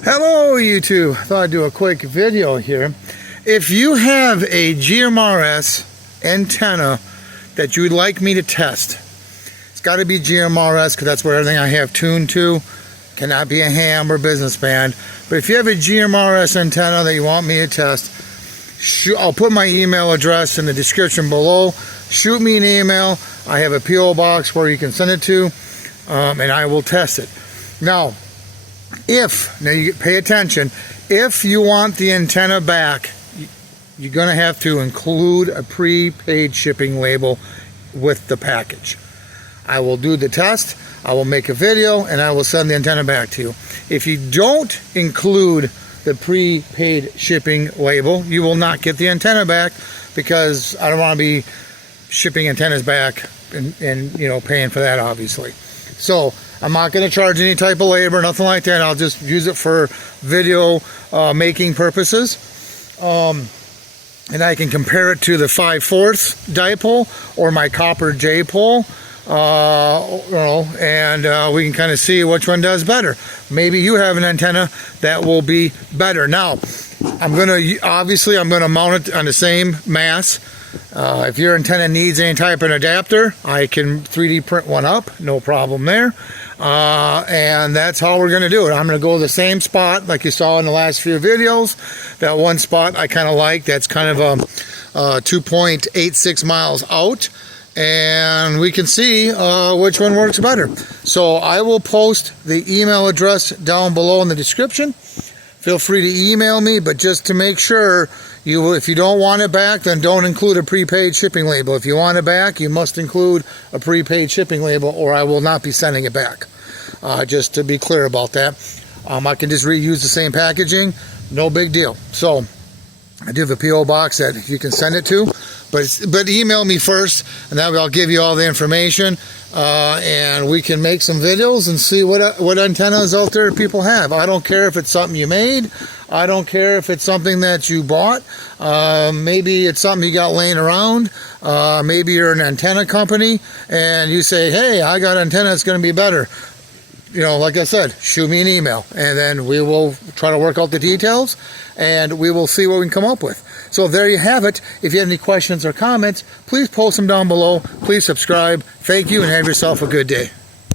Hello YouTube, thought I'd do a quick video here. If you have a GMRS antenna that you would like me to test, it's got to be GMRS because that's where everything I have tuned to. Cannot be a ham or business band. But if you have a GMRS antenna that you want me to test, I'll put my email address in the description below. Shoot me an email. I have a P.O. box where you can send it to, and I will test it. Now you pay attention, if you want the antenna back, you're going to have to include a prepaid shipping label with the package. I will do the test, I will make a video, and I will send the antenna back to you. If you don't include the prepaid shipping label, you will not get the antenna back, because I don't want to be shipping antennas back and paying for that, obviously. So I'm not going to charge any type of labor, nothing like that. I'll just use it for video making purposes. And I can compare it to the 5/4 dipole or my copper J pole. And we can kind of see which one does better. Maybe you have an antenna that will be better. Now, I'm going to mount it on the same mass. If your antenna needs any type of adapter, I can 3D print one up, no problem there. And that's how we're going to do it. I'm going to go to the same spot like you saw in the last few videos. That one spot I kind of like, that's kind of 2.86 miles out. And we can see which one works better. So I will post the email address down below in the description. Feel free to email me, but just to make sure, if you don't want it back, then don't include a prepaid shipping label. If you want it back, you must include a prepaid shipping label, or I will not be sending it back. Just to be clear about that. I can just reuse the same packaging, no big deal. So I do have a P.O. box that you can send it to, but email me first, and that way I'll give you all the information, and we can make some videos and see what antennas out there people have. I don't care if it's something you made. I don't care if it's something that you bought. Maybe it's something you got laying around. Maybe you're an antenna company and you say, hey, I got an antenna that's going to be better. Like I said, shoot me an email, and then we will try to work out the details, and we will see what we can come up with. So there you have it. If you have any questions or comments, please post them down below. Please subscribe. Thank you, and have yourself a good day.